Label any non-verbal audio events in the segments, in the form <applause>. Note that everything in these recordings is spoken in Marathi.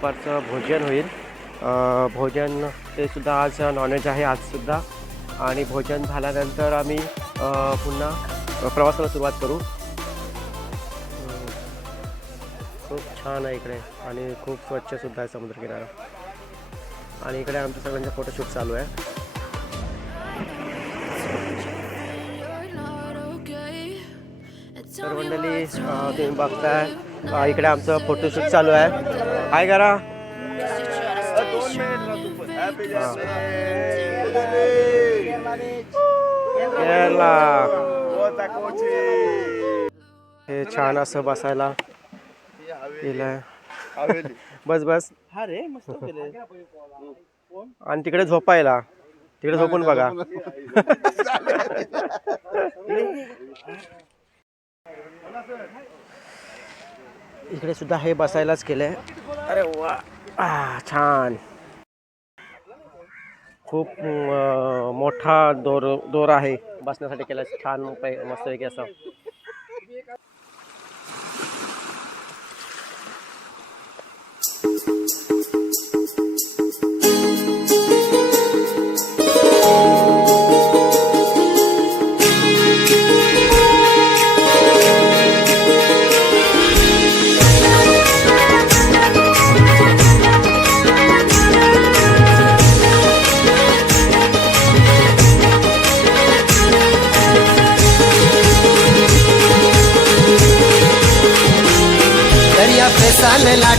दुपारचं भोजन होईल. भोजन ते सुद्धा आज नॉनव्हेज आहे आजसुद्धा आणि भोजन झाल्यानंतर आम्ही पुन्हा प्रवासाला सुरुवात करू. खूप छान आहे इकडे. आणि खूप स्वच्छसुद्धा आहे समुद्रकिनारा. आणि इकडे आमचं सगळ्यांचं फोटोशूट चालू आहे. तर मंडळी. तुम्ही बघताय. इकडे आमचं फोटोशूट चालू आहे. हाय करा हे छान असं बसायला बस बस. आणि तिकडे झोपायला. तिकडे झोपून बघा. <laughs> <laughs> इकडे सुद्धा हे बसायलाच केलंय. अरे वा. छान. खूप मोठा दोर दोर आहे. बसण्यासाठी केला छान पै मस्तपैकी असं. दर्या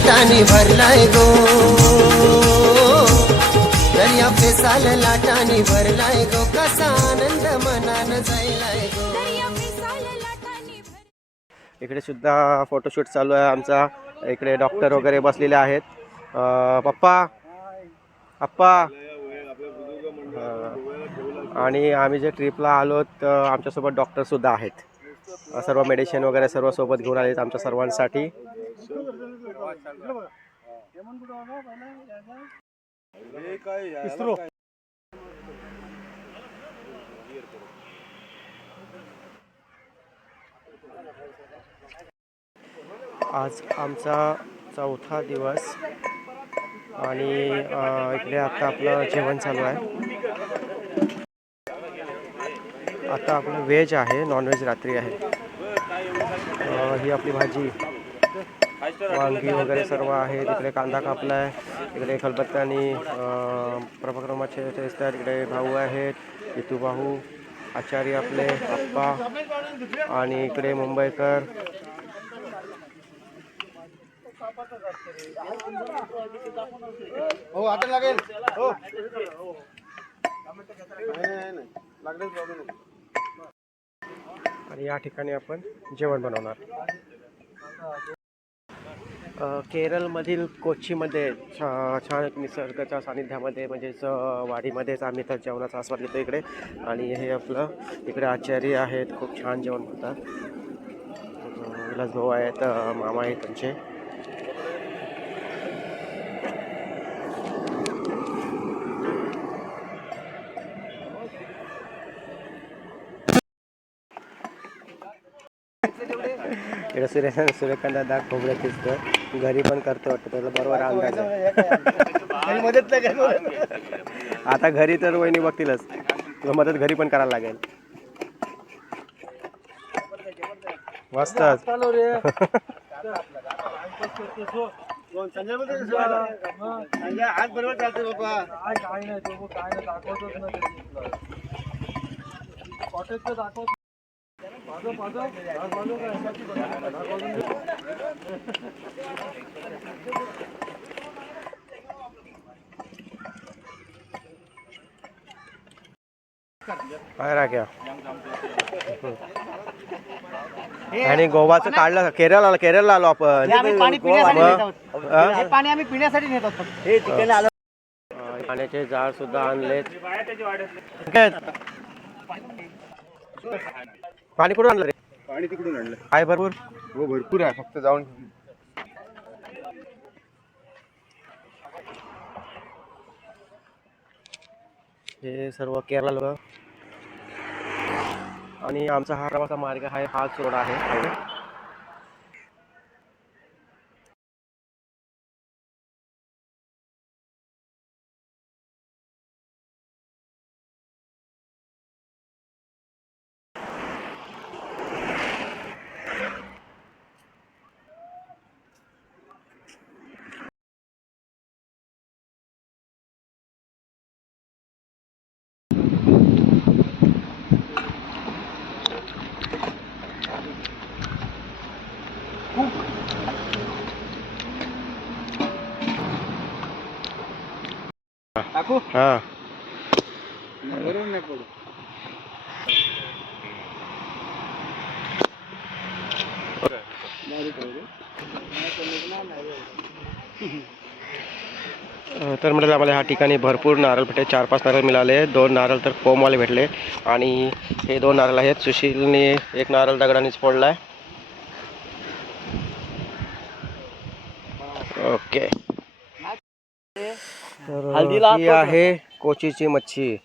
लाटानी भरलाय गो. दर्या पेसाल लाटानी भरलाय गो. कसा आनंद मनान जायलाय गो. इकडे सुद्धा फोटोशूट चालू आहे आमचा. इकडे डॉक्टर वगैरे बसलेले आहेत. पप्पा पप्पा. अप्पा आणि आम्ही जे ट्रिपला आलो तर आमच्यासोबत डॉक्टर सुद्धा आहेत. सर्व मेडिसिन वगैरे सर्व सोबत घेऊन आलेत आमच्या सर्वांसाठी. आज आमचा चौथा दिवस आणि अ, इकडे आता आपलं जेवण चालू आहे. आता आपलं व्हेज आहे नॉनव्हेज रात्री आहे. अ, ही आपली भाजी. वांगी वगैरे सर्व आहे. तिकडे कांदा कापला आहे इकडे खलबत्त्यानी प्रभाक्रमाचे असतात इकडे भाऊ आहेत. इतू भाऊ आचार्य आपले आप्पा आणि इकडे मुंबईकर. हो आता लागेल. हो. आणि या ठिकाणी आपण जेवण बनवणार. केरळमधील कोचीमध्ये छा छान एक निसर्गाच्या सानिध्यामध्ये म्हणजेच वाडीमध्येच आम्ही तर जेवणाचा आस्वाद घेतो इकडे. आणि हे आपलं इकडे आचार्य आहेत खूप छान जेवण करतात. विलास भाऊ आहेत मामा आहेत त्यांचे इकडे सूर्य सूर्यकांत दादा खोबरं दिसतं घरी पण करतो वाटतं त्याला बरोबर अंदाज आहे. आता घरी तर वहिनी बघतीलच. तुला मदत घरी पण करायला लागेल. मस्तच हात बरोबर चालते बाबा काय नाही तो काय नाही दाखवतच नाही. कॉटेजचं दाखवत काय झाड राख्या आणि गोवाचं काढलं केरळला केरळला आलो आपण. पाणी पिण्यासाठी गोवा- नेत आहोत. पाणी आम्ही पिण्यासाठी नेत. हे तिकडे आलं. पाण्याचे जार सुद्धा आणलेत. काय? पाणी कुठून आणलं रे? पाणी तिकडून आणलं. आहे भरपूर? हो भरपूर आहे. फक्त जाऊन हे सर्व केरळ लोक. आणि आमचा हा प्रवासा मार्ग आहे हाच रोड आहे. हा. बरोबर नाही पडू तर म्हटलं आम्हाला ह्या ठिकाणी भरपूर नारळ भेटले. चार पाच नारळ मिळाले. दोन नारळ तर कोमवाले भेटले. आणि हे दोन नारळ आहेत. सुशीलने एक नारळ दगडानेच फोडलाय. ओके. हल्दीला ही आहे कोचीची मच्छी.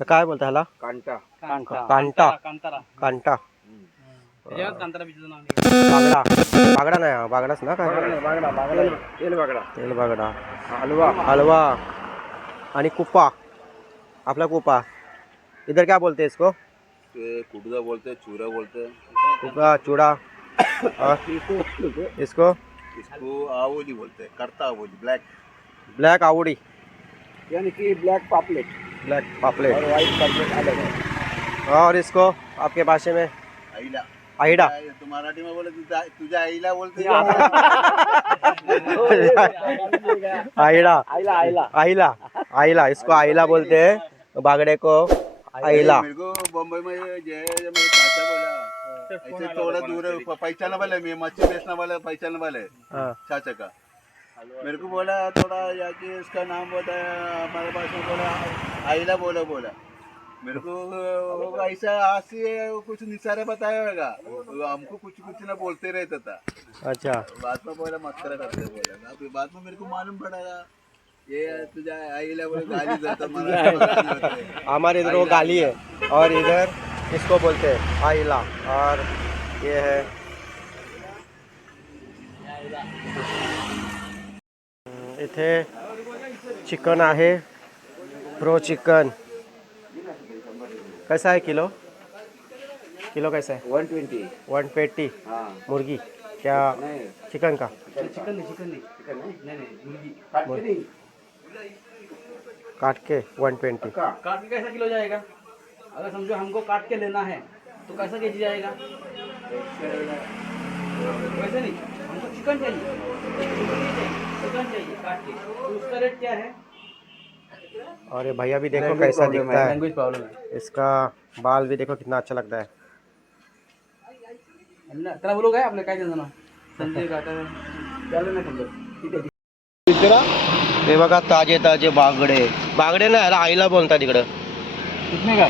तर काय बोलता ह्याला? कांटा. कांटा. कांतारा कांटा. त्याच्यावर कांतारा बीजचं नाव निघालं. बागडा. बागडा नाही हा, बागडाच ना काय? बागडा बागडा तेल बागडा. तेल बागडा. हलवा. हलवा. आणि आपला कुप्पा इधर क्या बोलते हैं इसको कुडदा बोलते? चूरा बोलते. कुप्पा चूड़ा और इसको. इसको? आवोली बोलते. करता आवोली ब्लैक ब्लैक आवड़ी. यानी कि ब्लैक पापलेट। ब्लैक पापलेट। व्हाइट पापलेट अलग है। और इसको आपके भाषे में? आईला आईडा तो मराठी में बोले तुझा आईला बोलते आईडा आईला आईला आईला आईला इसको आईला बोलते हैं। बागड़े को आईला मेरे को बम्बई में जे मेरे चाचा बोला। ऐसे थोड़ा दूर है, पहचानने वाले मैं मच्छी बेचने वाला पहचानने वाले। हाँ। चाचा का। मेरे को बोला थोड़ा या कि इसका नाम बताया हमारे पास में बोला आईला बोला बोला। मेरे को वो ऐसा हाथ से कुछ निसारे बताया होगा। हमको कुछ कुछ ना बोलते रहता था। अच्छा। बाद में बोला मस्करा करते बोला। अभी बाद में मेरे को मालूम पड़ा ये तुझा आईला बोले गाली जाता। <laughs> हमारे इधर वो गाली है और इधर इसको बोलते हैं आइला और ये है इथे चिकन आहे. प्रो चिकन कैसा है किलो? किलो कैसा है वन ट्वेंटी. One twenty. हाँ. मुर्गी. क्या? चिकन का? चिकन नाही चिकन नाही. नाही? नाही मुर्गी. काट के वन ट्वेंटी. काट के कैसा किलो जाएगा? अगर समझो हमको काट के लेना है तो कैसा के जी जाएगा वैसे नहीं हमको चिकन चाहिए। चिकन चाहिए काट के। तो उसका रेट क्या है? और ये भैया भी देखो कैसा दिखता है लैंग्वेज प्रॉब्लम है। इसका बाल भी देखो कितना अच्छा लगता है। त्याला बोलू काय आपलं काय त्यांचं संजय हे बघा ताजे ताजे बागडे। बागडे ना याला आईला बोलतात तिकडं। कितने का?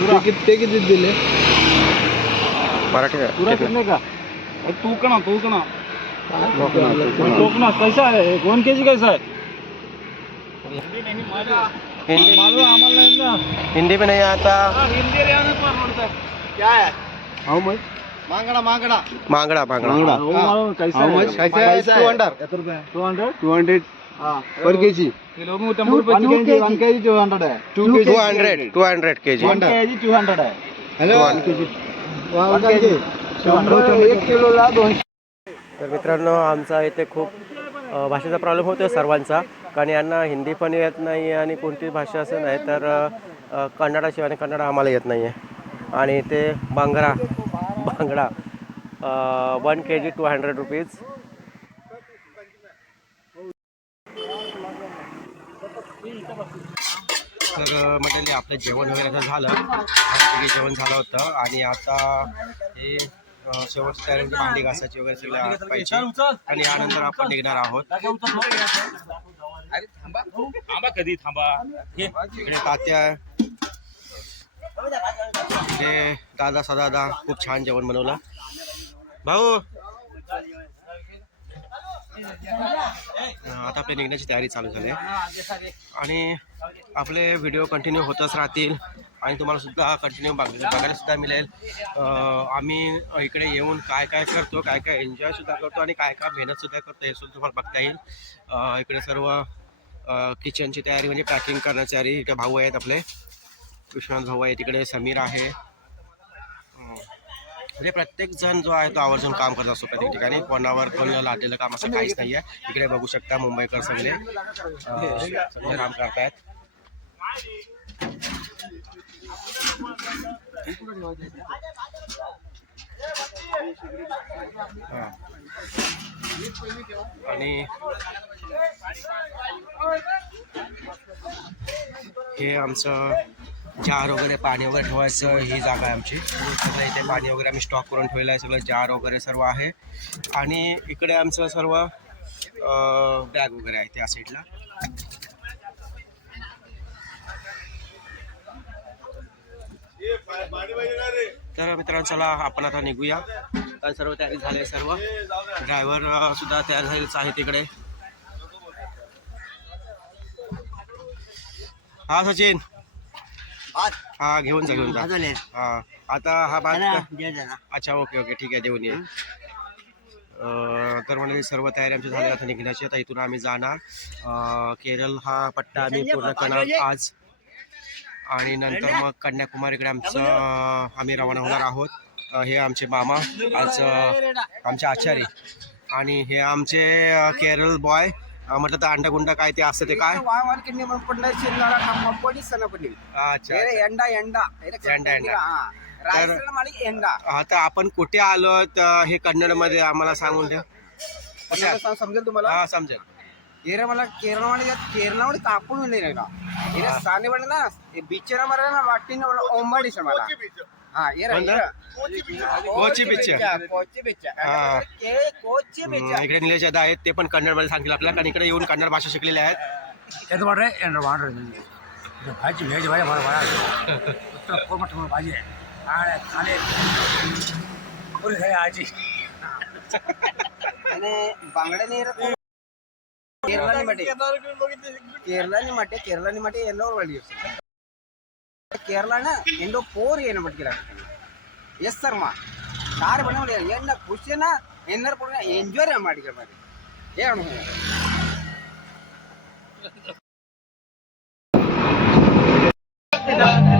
ते किती ते किती दिले? मराठी पूरा कितने? का? तूकणा तूकणा तूकणा कैसा है वन के जी कैसा है हिंदी मालूम आम्हाला नाही ना. हिंदी में नहीं आता. हिंदी रहने पर पड़ता क्या है? हाउ मच मांगड़ा मांगड़ा. मांगड़ा मांगड़ा. वो मालूम कैसा How है much? कैसा है? टू हंड्रेड कितना रुपए टू हंड्रेड टू हंड्रेड पर के जी किलो में टू रुपये one K G two hundred है two hundred two hundred K G one K G two hundred है हेलो वन के जी एक किलोला दोनशे तर मित्रांनो आमचा इथे खूप भाषेचा प्रॉब्लेम होतो सर्वांचा. कारण यांना हिंदी पण येत नाही आणि कोणती भाषा असं नाही तर कन्नडाशिवाय आणि कन्नड आम्हाला येत नाही आहे आणि ते बांगडा बांगडा one K G two hundred rupees तर म्हणजे आपलं जेवण वगैरे असं झालं. जेवण झालं होतं. आणि आता हे शेवटच्या तयारीची भांडी घासाची वगैरे सगळं पाहिजे. आणि यानंतर आपण निघणार आहोत. कधी? थांबा. इकडे तात्या. इकडे दादा सदादा खूप छान जेवण बनवलं. भाऊ. आता आपली निघण्याची तयारी चालू झाली. आहे आणि आपले व्हिडिओ कंटिन्यू होतच राहतील. आणि तुम्हाला सुद्धा कंटिन्यू बघ बघायला सुद्धा मिळेल. आम्ही इकडे येऊन काय काय करतो काय काय एन्जॉय सुद्धा करतो आणि काय काय मेहनत सुद्धा करतो हे सुद्धा तुम्हाला बघता येईल. इकडे सर्व किचनची तयारी म्हणजे पॅकिंग करण्याची तयारी इकडे भाऊ आहेत आपले. विश्वनाथ भाऊ आहे तिकडे समीर आहे. म्हणजे प्रत्येक जण जो आहे तो आवर्जून काम करत असतो प्रत्येक ठिकाणी. कोणावर कोण लादलेलं काम असं काहीच नाही आहे इकडे बघू शकता मुंबईकर सगळे. सगळे काम करतायत. आणि हे आमचं जार वगैरे पाणी वगैरे ठेवायचं ही जागा आहे आमची. सगळं इथे पाणी वगैरे आम्ही स्टॉक करून ठेवलं आहे. सगळं जार वगैरे सर्व आहे. आणि इकडे आमचं सर्व बॅग वगैरे आहे त्या साईडला तर मित्रांनो चला आपण आता निघूया. तर सर्व तयारी झाली सर्व. ड्रायव्हर सुद्धा तयार झालेच आहे तिकडे हा सचिन. हा घेऊन जा घेऊन जा. हा आता हा भात अच्छा ओके ओके ठीक आहे देऊन ये. तर म्हणजे सर्व तयारी आमची झाली आता निघण्याची. आता इथून आम्ही जाणार. केरळ हा पट्टा आम्ही पूर्ण करणार आज. आणि नंतर मग कन्याकुमारीकडे आमचं आम्ही रवाना होणार आहोत. हे आमचे मामा आज आमचे आचारी. आणि हे आमचे केरळ बॉय. म्हटलं तर अंडागुंडा काय ते असतं ते काय? तर आपण कुठे आलो हे हे कन्नडमध्ये आम्हाला सांगून द्या. समजेल तुम्हाला? हा समजेल. मला केरळमध्ये केरळमध्ये कापून नाही का? ಏನ ಸಾನಿ ಬಣ್ಣ ಬೀಚ್ ಮರ ವಾಟಿನ ಒಂಬಡಿ ಸಮಾನ ಹಾ ಏರ Kochi beach Kochi beach Kochi beach इकडे आहेत ते पण कन्नडमध्ये सांगितलं आपल्याला कारण इकडे येऊन कन्नड भाषा शिकलेले आहेत. येतो वाटलं येणं वाढलं भाजी व्हेज भाजी मला वाढायला उत्तर कोमट म्हणून भाजी आहे. आणि पुरी आजी. <laughs> आणि बांगड्या नाही. કેરલાની માટે કેરલાની માટે કેરલાની માટે એનો વાળ્યો ಕೇರಳನ ಎಂಡೋ ಪೋರ್ ಏನು ಮಾಡ್ಕಿಲ್ಲ ಎಸ್ ಸರ್ಮಾ ಕಾರ್ ಬಣ್ಣ ಎನ್ನ ಖುಷಿನ ಎನ್ನರ್ ಪುಡ ಎಂಜಾಯ್ ಮಾಡಿದ್ರೆ ಮಾಡಿ ಏನು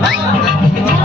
Thank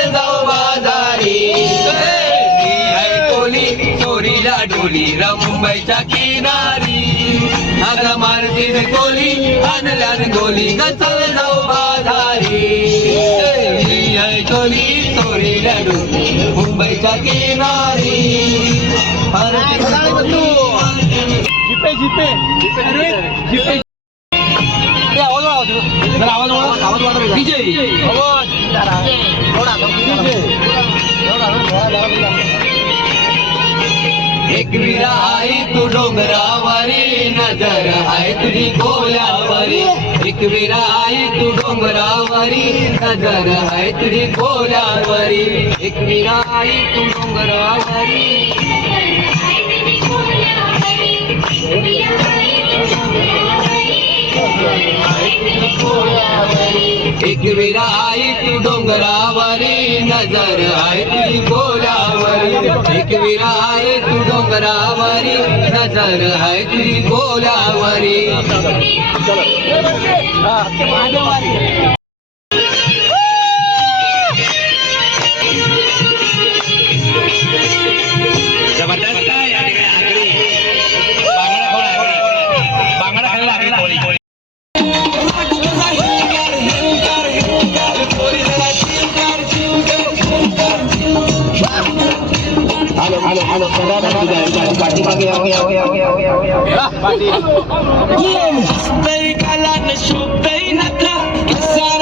কলিরা মুম্বাই চাকি নারী। আগা মারদিন গলি আনলান গলি গতল দাও বাধারি নিয়াই গলি তোরি লাডু মুম্বাই চাকি নারী। জিপে জিপে জিপে আওয়াজ বাড়াও আওয়াজ বাড়াও। আওয়াজ বাড়াও ডিজে। আওয়াজ। দাঁড়া দাঁড়া দাঁড়া দাঁড়া দাঁড়া एकविरा आई तू डोंगरावरी नजर आहे तुझी गोल्यावरी एकविरा आई तू डोंगरावरी नजर आहे तुझी गोल्यावरी एकविरा आई तू डोंगरावरी. एकविरा आई तू डोंगरावरी नजर आहे तुझी गोल्यावरी एकविरा आई तू डोंगरावरी नजर आहे तुझी गोल्यावरी Yes, don't the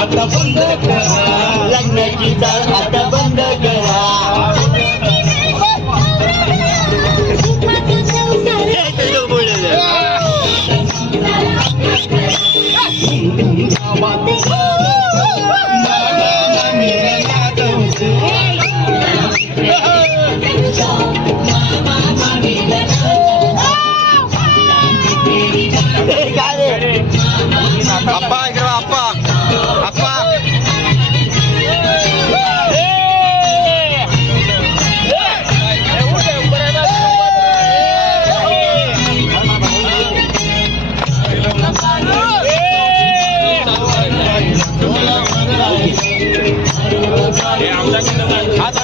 आता बंद करा लग्नाची हात